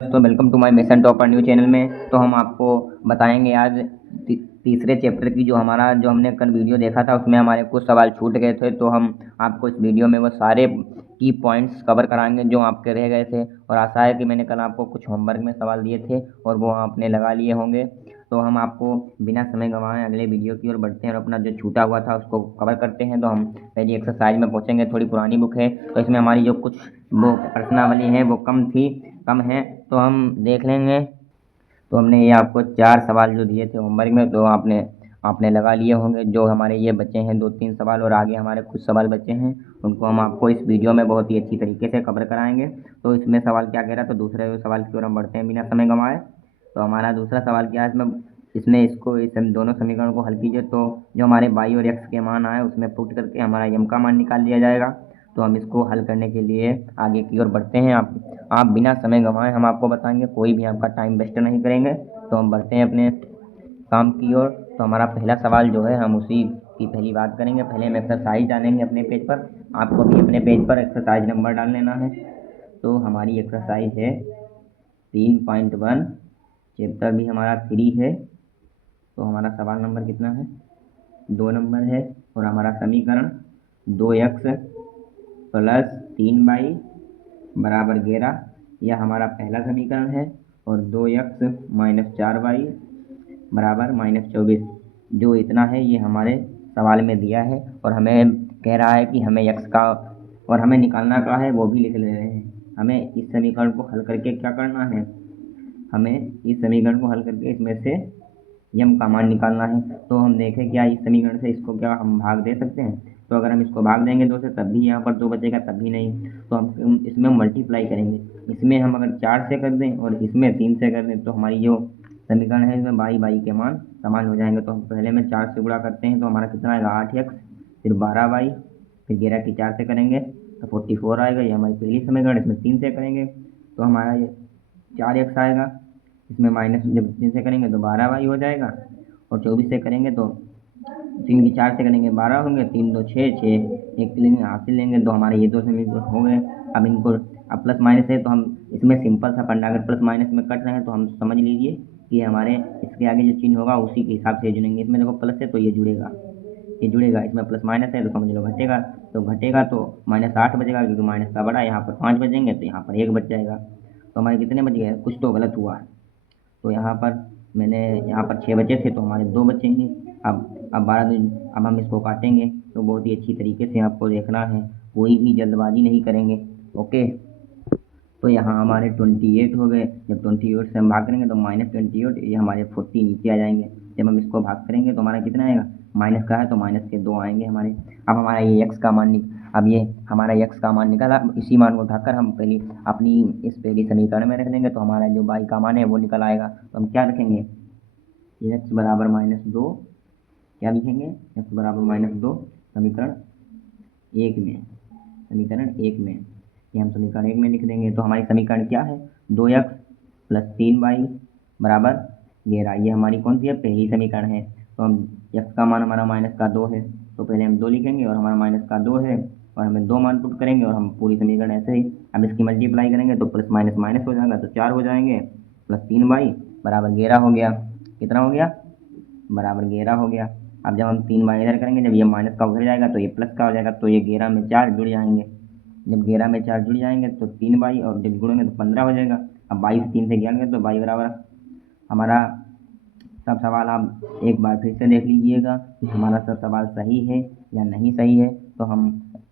तो welcome to my mission topper new channel में। तो हम आपको बताएंगे आज तीसरे चैप्टर की जो हमने कल वीडियो देखा था उसमें हमारे कुछ सवाल छूट गए थे। तो हम आपको इस वीडियो में वो सारे की पॉइंट्स कवर कराएंगे जो आपके रह गए थे। और आशा है कि मैंने कल आपको कुछ होमवर्क में सवाल दिए थे और वो आपने लगा लिए होंगे। तो हम आपको बिना समय गंवाए अगले वीडियो की ओर बढ़ते हैं और अपना जो छूटा हुआ था उसको कवर करते हैं। तो हम पहली एक्सरसाइज में पहुँचेंगे। थोड़ी पुरानी बुक है तो इसमें हमारी जो कुछ वो प्रश्नावली है वो कम है तो हम देख लेंगे। तो हमने ये आपको 4 सवाल जो दिए थे होमवर्क में तो आपने लगा लिए होंगे। जो हमारे ये बचे हैं 2-3 सवाल और आगे हमारे कुछ सवाल बचे हैं उनको हम आपको इस वीडियो में बहुत ही अच्छी तरीके से कवर कराएंगे। तो इसमें सवाल क्या कह रहा है, तो दूसरे सवाल की ओर हम बढ़ते हैं बिना समय गंवाए। तो हमारा दूसरा सवाल क्या है, इसमें इस दोनों समीकरण को हल कीजिए। तो जो हमारे वाई और एक्स के मान आए उसमें पुट करके हमारा यम का मान निकाल लिया जाएगा। तो हम इसको हल करने के लिए आगे की ओर बढ़ते हैं। आप बिना समय गंवाए हम आपको बताएंगे, कोई भी आपका टाइम वेस्ट नहीं करेंगे। तो हम बढ़ते हैं अपने काम की ओर। तो हमारा पहला सवाल जो है हम उसी की पहली बात करेंगे। पहले हम एक्सरसाइज डालेंगे अपने पेज पर। आपको भी अपने पेज पर एक्सरसाइज नंबर डाल लेना है। तो हमारी एक्सरसाइज है 3.1, चैप्टर भी हमारा 3 है। तो हमारा सवाल नंबर कितना है, 2 नंबर है। और हमारा समीकरण 2x प्लस 3y बराबर 11, यह हमारा पहला समीकरण है। और 2x माइनस 4y बराबर -24, जो इतना है ये हमारे सवाल में दिया है। और हमें कह रहा है कि हमें x का और हमें निकालना का है वो भी लिख ले रहे हैं। हमें इस समीकरण को हल करके क्या करना है, हमें इस समीकरण को हल करके इसमें से यम का मान निकालना है। तो हम देखें क्या इस समीकरण से इसको क्या हम भाग दे सकते हैं। तो अगर हम इसको भाग देंगे 2 से तब भी यहाँ पर 2 बचेगा, तब भी नहीं। तो हम इसमें मल्टीप्लाई करेंगे। इसमें हम अगर 4 से कर दें और इसमें 3 से कर दें तो हमारी जो समीकरण है इसमें बाई के मान समान हो जाएंगे। तो हम पहले में 4 से गुणा करते हैं तो हमारा कितना आएगा 8x, फिर 12y, फिर 11 की 4 से करेंगे तो 44 आएगा। ये हमारी पहली समीकरण। इसमें 3 से करेंगे तो हमारा ये 4x आएगा। इसमें माइनस जब 3 से करेंगे तो 12y हो जाएगा। और 24 से करेंगे तो 3 की 4 से करेंगे 12 होंगे। 3 2 6 6 एक लेंगे हासिल लेंगे। तो हमारे ये 2 समीकरण हो गए। अब इनको अब प्लस माइनस है तो हम इसमें सिंपल सा फंडा, अगर प्लस माइनस में कट रहे हैं तो हम समझ लीजिए कि हमारे इसके आगे जो चिन्ह होगा उसी के हिसाब से जुड़ेंगे। इसमें देखो प्लस है तो ये जुड़ेगा, इसमें प्लस माइनस है तो समझ लो घटेगा। तो घटेगा तो -8 बचेगा, क्योंकि माइनस का बड़ा यहाँ पर 5 बचेंगे तो यहाँ पर 1 बच जाएगा। तो हमारे कितने बच गए, कुछ तो गलत हुआ है। तो यहाँ पर 6 बचे थे तो हमारे 2 बचेंगे। अब 12 अब हम इसको काटेंगे। तो बहुत ही अच्छी तरीके से आपको देखना है, कोई भी जल्दबाजी नहीं करेंगे। ओके। तो यहाँ हमारे 28 हो गए। जब 28 से हम भाग करेंगे तो -28, ये हमारे 40 नीचे आ जाएंगे। जब हम इसको भाग करेंगे तो हमारा कितना आएगा, माइनस का है तो माइनस के 2 आएंगे हमारे। अब हमारा ये x का मान अब ये हमारा x का मान निकला। इसी मान को उठाकर हम पहली समीकरण में रख देंगे तो हमारा जो y का मान है वो निकल आएगा। तो हम क्या रखेंगे, x बराबर -2, क्या लिखेंगे, x बराबर -2 समीकरण 1 में ये हम समीकरण 1 में लिख देंगे। तो हमारी समीकरण क्या है, 2x प्लस 3y बराबर 11, ये हमारी कौन सी है, पहली समीकरण है। तो हम x का मान हमारा -2 है तो पहले हम 2 लिखेंगे और हमारा -2 है और हमें 2 मान पुट करेंगे और हम पूरी समीकरण ऐसे ही। अब इसकी मल्टीप्लाई करेंगे तो प्लस माइनस माइनस हो जाएगा तो 4 हो जाएंगे, प्लस 3y बराबर 11 हो गया। कितना हो गया, बराबर 11 हो गया। अब जब हम 3y इधर करेंगे, जब ये माइनस का उधर जाएगा तो ये प्लस का हो जाएगा। तो ये 11 में 4 जुड़ जाएंगे। जब 11 में 4 जुड़ जाएंगे तो 3y, और जब जुड़ेंगे तो 15 हो जाएगा। अब 22 3 से गिनेंगे तो y बराबर, हमारा सब सवाल आप एक बार फिर से देख लीजिएगा कि हमारा सब सवाल सही है या नहीं सही है। तो हम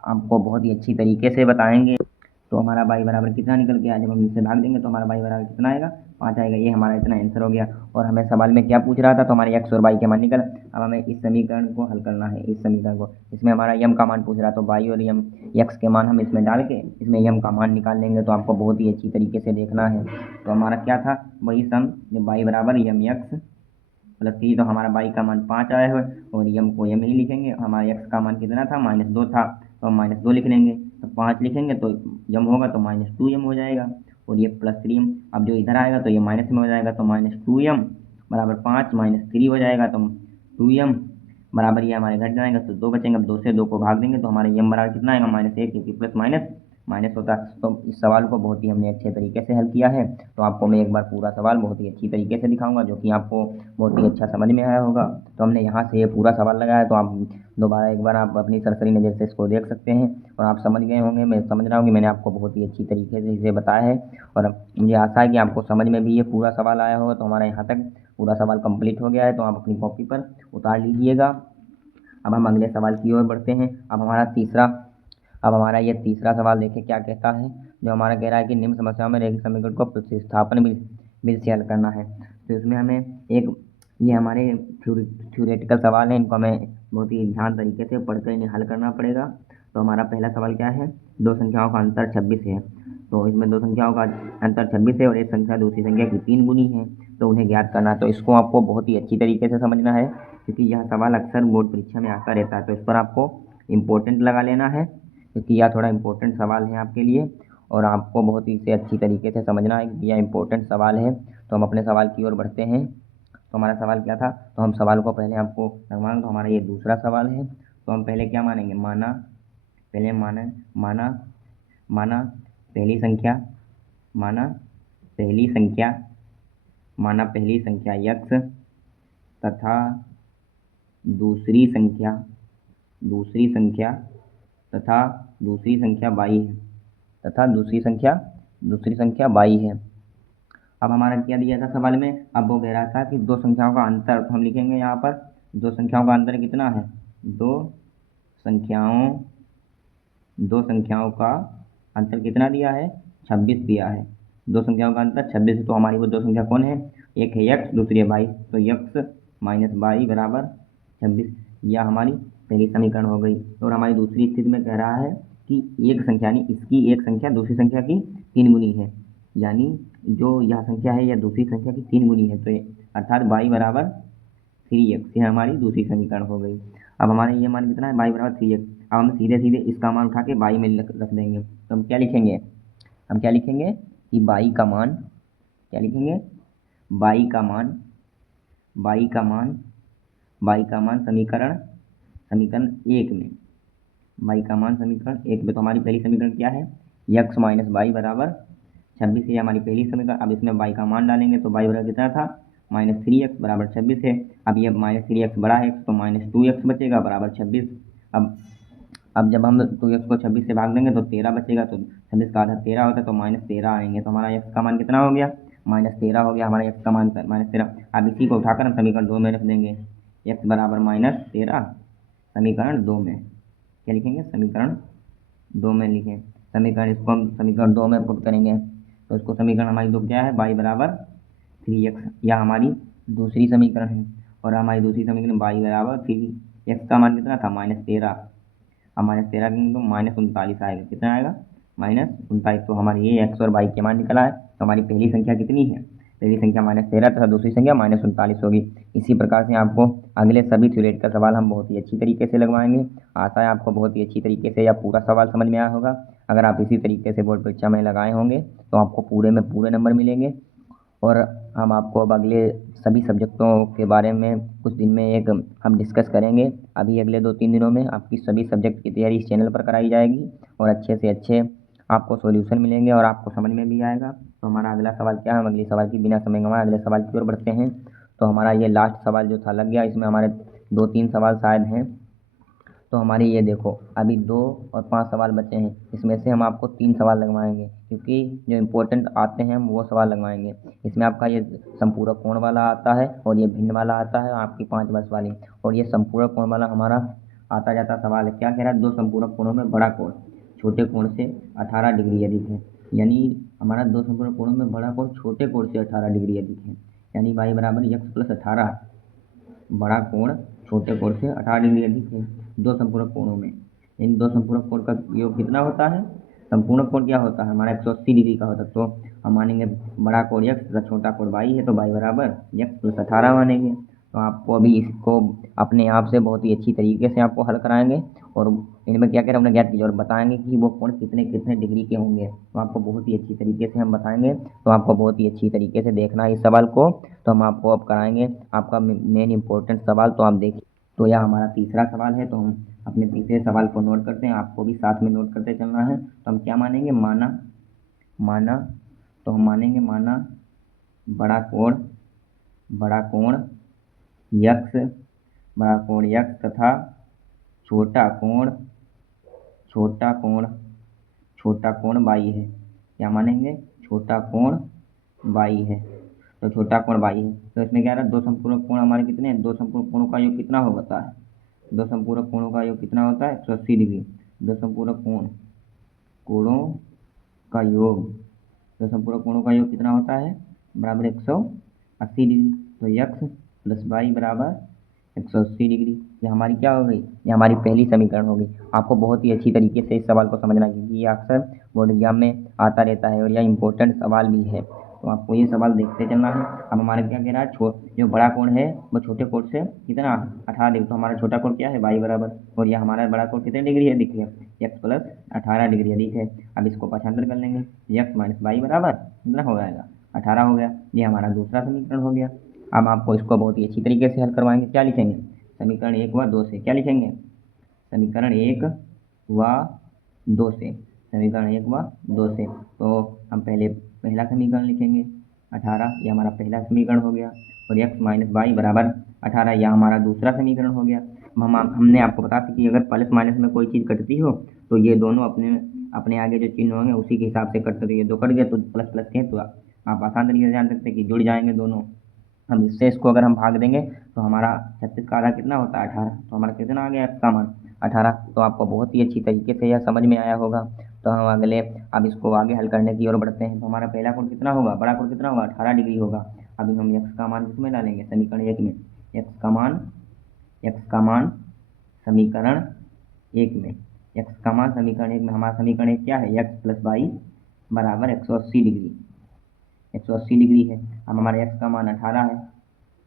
आपको बहुत ही अच्छी तरीके से बताएंगे। तो हमारा y बराबर कितना निकल के आया, जब हम इससे भाग देंगे तो हमारा y बराबर कितना आएगा, 5 आएगा। ये हमारा इतना आंसर हो गया। और हमें सवाल में क्या पूछ रहा था, तो हमारे x और y के मान निकल। अब हमें इस समीकरण को हल करना है, इस समीकरण को। इसमें हमारा यम का मान पूछ रहा, तो y और यम x के मान हम इसमें डाल के इसमें यम का मान निकाल लेंगे। तो आपको बहुत ही अच्छी तरीके से देखना है। तो हमारा क्या था, वही सम, जब y बराबर यम x प्लस 3, तो हमारा y का मान 5 आया है और यम को यम ही लिखेंगे। हमारा x का मान कितना था, -2 था तो हम -2 लिख लेंगे। तो 5 लिखेंगे तो यम होगा तो -2m हो जाएगा। और ये +3m, अब जो इधर आएगा तो ये माइनस में हो जाएगा। तो -2m बराबर 5 -3 हो जाएगा। तो 2m बराबर ये हमारे घट जाएगा तो 2 बचेंगे। अब 2 से 2 को भाग देंगे तो हमारे यम बराबर कितना आएगा, -1, क्योंकि प्लस माइनस माइनस होता है। तो इस सवाल को बहुत ही हमने अच्छे तरीके से हल किया है। तो आपको मैं एक बार पूरा सवाल बहुत ही अच्छी तरीके से दिखाऊंगा, जो कि आपको बहुत ही अच्छा समझ में आया होगा। तो हमने यहाँ से ये पूरा सवाल लगाया, तो आप दोबारा एक बार आप अपनी सरसरी नज़र से इसको देख सकते हैं और आप समझ गए होंगे। मैं समझ रहा हूँ कि मैंने आपको बहुत ही अच्छी तरीके से इसे बताया है, और मुझे आशा है कि आपको समझ में भी ये पूरा सवाल आया होगा। तो हमारा यहाँ तक पूरा सवाल कंप्लीट हो गया है, तो आप अपनी कॉपी पर उतार लीजिएगा। अब हम अगले सवाल की ओर बढ़ते हैं। अब हमारा ये तीसरा सवाल देखिए क्या कहता है, जो हमारा कह रहा है कि निम्न समस्याओं में रैखिक समीकरण को प्रतिस्थापन विधि से हल करना है। तो इसमें हमें एक, ये हमारे थ्योरेटिकल सवाल हैं, इनको हमें बहुत ही ध्यान तरीके से पढ़कर इन्हें हल करना पड़ेगा। तो हमारा पहला सवाल क्या है, दो संख्याओं का अंतर 26 है। तो इसमें दो संख्याओं का अंतर 26 है और एक संख्या दूसरी संख्या की 3 गुनी है, तो उन्हें ज्ञात करना है। तो इसको आपको बहुत ही अच्छी तरीके से समझना है, क्योंकि यह सवाल अक्सर बोर्ड परीक्षा में आता रहता है। तो इस पर आपको इम्पोर्टेंट लगा लेना है, क्योंकि यह थोड़ा इम्पोर्टेंट सवाल है आपके लिए, और आपको बहुत ही इसे अच्छी तरीके से समझना है कि यह इम्पोर्टेंट सवाल है। तो हम अपने सवाल की ओर बढ़ते हैं। तो हमारा सवाल क्या था, तो हम सवाल को पहले आपको लगवाएंगे। तो हमारा ये दूसरा सवाल है। तो हम पहले क्या मानेंगे, माना माना पहली संख्या माना पहली संख्या माना पहली संख्या x तथा दूसरी संख्या तथा दूसरी संख्या y है। अब हमारा क्या दिया था सवाल में, अब वो कह रहा था कि दो संख्याओं का अंतर, तो हम लिखेंगे यहाँ पर दो संख्याओं का अंतर कितना है, दो संख्याओं का अंतर कितना दिया है, 26 दिया है। दो संख्याओं का अंतर 26 है। तो हमारी वो दो संख्या कौन है, एक है x, दूसरी है y। तो x माइनस y बराबर 26, यह हमारी पहली समीकरण हो गई। और हमारी दूसरी स्थिति में कह रहा है कि एक संख्या, यानी इसकी एक संख्या दूसरी संख्या की 3 गुनी है, यानी जो यह संख्या है यह दूसरी संख्या की 3 गुनी है। तो अर्थात y बराबर 3x, यह हमारी दूसरी समीकरण हो गई। अब हमारे ये मान कितना है, y बराबर 3x। अब हम सीधे सीधे इसका मान उठा के y में रख देंगे। तो हम क्या लिखेंगे कि y का मान, क्या लिखेंगे, y का मान समीकरण 1 में, y का मान समीकरण 1 में। तो हमारी पहली समीकरण क्या है, x माइनस y बराबर 26 है हमारी पहली समीकरण। अब इसमें y का मान डालेंगे, तो y बराबर कितना था, -3x बराबर 26 है। अब ये -3x बड़ा है, तो -2x बचेगा बराबर 26। अब जब हम 2x को 26 से भाग देंगे तो 13 बचेगा। तो 26 का आधा 13 होता है, तो -13 आएंगे। तो हमारा x का मान कितना हो गया, -13 हो गया हमारा x का मान, -13। अब इसी को उठाकर हम समीकरण 2 में रख देंगे, x बराबर -13 समीकरण 2 में, क्या लिखेंगे, समीकरण 2 में लिखें। समीकरण, इसको हम समीकरण 2 में पुट करेंगे। तो इसको समीकरण हमारी 2 क्या है, y बराबर 3x, यह हमारी दूसरी समीकरण है। और हमारी दूसरी समीकरण y बराबर 3, x का मान कितना था, -13। अब -13 करेंगे तो -39 आएगा, कितना आएगा, -39। तो हमारी ये x और y के मान निकला है। तो हमारी पहली संख्या कितनी है, पहली संख्या -13 तथा दूसरी संख्या -39 होगी। इसी प्रकार से आपको अगले सभी थ्योरेटिकल सवाल हम बहुत ही अच्छी तरीके से लगवाएंगे। आशा है आपको बहुत ही अच्छी तरीके से यह पूरा सवाल समझ में आया होगा। अगर आप इसी तरीके से बोर्ड परीक्षा में लगाए होंगे तो आपको पूरे में पूरे नंबर मिलेंगे। और हम आपको अब अगले सभी सब्जेक्टों के बारे में कुछ दिन में एक हम डिस्कस करेंगे। अभी अगले 2-3 दिनों में आपकी सभी सब्जेक्ट की तैयारी इस चैनल पर कराई जाएगी, और अच्छे से अच्छे आपको सॉल्यूशन मिलेंगे और आपको समझ में भी आएगा। तो हमारा अगला सवाल क्या है, हम अगले सवाल की बिना समय गंवाए अगले सवाल की ओर बढ़ते हैं। तो हमारा ये लास्ट सवाल जो था लग गया, इसमें हमारे 2-3 सवाल शायद हैं। तो हमारी ये देखो अभी 2 और 5 सवाल बचे हैं, इसमें से हम आपको 3 सवाल लगवाएंगे, क्योंकि जो इम्पोर्टेंट आते हैं हम वो सवाल लगवाएंगे। इसमें आपका ये संपूरक कोण वाला आता है, और ये भिन्न वाला आता है आपकी 5 वर्ष वाली। और ये संपूरक कोण वाला हमारा आता जाता सवाल है, क्या कह रहा है, दो संपूरक कोणों में बड़ा कोण छोटे कोण से 18 डिग्री अधिक है। यानी हमारा दो संपूरक कोणों में बड़ा कोण छोटे कोण से 18 डिग्री अधिक है, यानी y बराबर x + 18, बड़ा कोण छोटे कोण से 18 डिग्री अधिक है दो संपूरक कोणों में। इन दो संपूरक कोण का योग कितना होता है, संपूरक कोण क्या होता है हमारा 180 डिग्री का होता है। तो हम मानेंगे बड़ा कोण x तथा छोटा कोण y है, तो y बराबर x + 18 मानेंगे। तो आपको अभी इसको अपने आप से बहुत ही अच्छी तरीके से आपको हल कराएंगे, और इनमें क्या क्या हमने ज्ञात कीजिए और बताएंगे कि वो कोण कितने कितने डिग्री के होंगे। तो आपको बहुत ही अच्छी तरीके से हम बताएंगे, तो आपको बहुत ही अच्छी तरीके से देखना है इस सवाल को। तो हम आपको अब कराएंगे आपका मेन इंपॉर्टेंट सवाल, तो आप देखिए। तो यह हमारा तीसरा सवाल है। तो हम अपने तीसरे सवाल को नोट करते हैं, आपको भी साथ में नोट करते चलना है। तो हम क्या मानेंगे, माना तो हम मानेंगे माना बड़ा कोण यक्स तथा छोटा कोण वाई है। क्या मानेंगे, छोटा कोण वाई है। तो छोटा कोण वाई है, तो इसमें क्या रहा, दो संपूरक कोण हमारे कितने हैं, दो संपूरक कोणों का योग कितना होता है, दो संपूरक कोणों का योग कितना होता है 180 डिग्री। दो संपूरक कोणों का योग कितना होता है, बराबर 180 डिग्री। तो यक्स प्लस वाई बराबर 180 डिग्री। ये हमारी क्या हो गई, ये हमारी पहली समीकरण हो गई। आपको बहुत ही अच्छी तरीके से इस सवाल को समझना है, क्योंकि ये अक्सर बोर्ड एग्जाम में आता रहता है और यह इम्पोर्टेंट सवाल भी है। तो आपको ये सवाल देखते चलना है। अब हमारे क्या कह रहा है, जो बड़ा कोण है वो छोटे कोण से कितना 18 डिग्री। तो हमारा छोटा कोण क्या है, वाई बराबर, और यह हमारा बड़ा कोण कितने डिग्री है, देखिए एक्स प्लस 18 डिग्री अधिक है। अब इसको पक्षांतर कर लेंगे, एक्स माइनस वाई बराबर कितना हो जाएगा, 18 हो गया। ये हमारा दूसरा समीकरण हो गया। अब आपको इसको बहुत ही अच्छी तरीके से हल करवाएंगे। क्या लिखेंगे, समीकरण 1 व 2 से, क्या लिखेंगे, समीकरण 1 व 2 से, समीकरण 1 व 2 से। तो हम पहले पहला समीकरण लिखेंगे 18, यह हमारा पहला समीकरण हो गया, और एक्स माइनस वाई बराबर 18, यह हमारा दूसरा समीकरण हो गया। हमने आपको बता दी कि अगर प्लस माइनस में कोई चीज़ कटती हो तो ये दोनों अपने आगे जो चिन्ह होंगे उसी के हिसाब से कटते, तो ये दो कट गए तो प्लस प्लस के, तो आप आसान तरीके से जान सकते हैं कि जुड़ जाएंगे दोनों। हम इससे इसको अगर हम भाग देंगे तो हमारा 36 का आधा कितना होता है 18, तो हमारा कितना आ गया इसका मान 18। तो आपको बहुत ही अच्छी तरीके से यह समझ में आया होगा। तो हम अब इसको आगे हल करने की ओर बढ़ते हैं। तो हमारा पहला कोण कितना होगा, बड़ा कोण कितना होगा 18 डिग्री होगा। अभी हम x का मान किसमें डालेंगे, समीकरण 1 में, x का मान समीकरण 1 में, x का मान समीकरण 1 में। हमारा समीकरण 1 क्या है, x प्लस वाई बराबर 180 डिग्री, 180 डिग्री है। अब हमारे x का मान 18 है,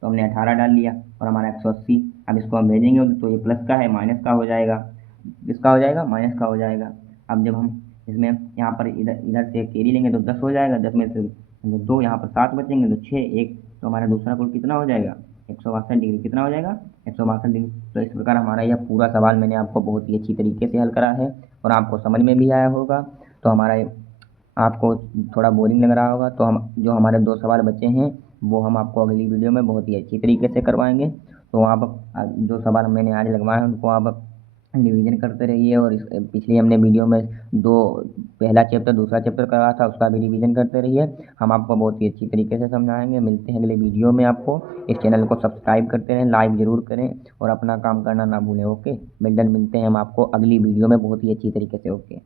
तो हमने 18 डाल लिया, और हमारा 180। अब इसको हम भेजेंगे तो ये प्लस का है माइनस का हो जाएगा, किसका हो जाएगा, माइनस का हो जाएगा। अब जब हम इसमें यहाँ पर इधर से कैरी लेंगे तो 10 हो जाएगा, 10 में से 2 यहाँ पर 7 बचेंगे तो 6 1, तो हमारा दूसरा कोण कितना हो जाएगा 162 डिग्री, कितना हो जाएगा 162 डिग्री। तो इस प्रकार हमारा यह पूरा सवाल मैंने आपको बहुत ही अच्छी तरीके से हल करा है और आपको समझ में भी आया होगा। तो आपको थोड़ा बोरिंग लग रहा होगा, तो जो हमारे 2 सवाल बचे हैं वो हम आपको अगली वीडियो में बहुत ही अच्छी तरीके से करवाएंगे। तो आप जो सवाल मैंने आज लगवाए उनको आप रिवीजन करते रहिए, और पिछली हमने वीडियो में पहला चैप्टर दूसरा चैप्टर कराया था उसका भी रिवीजन करते रहिए। हम आपको बहुत ही अच्छी तरीके से समझाएंगे। मिलते हैं अगले वीडियो में। आपको इस चैनल को सब्सक्राइब करते रहें, लाइक ज़रूर करें और अपना काम करना ना भूलें। ओके, मिलते हैं हम आपको अगली वीडियो में बहुत ही अच्छी तरीके से। ओके।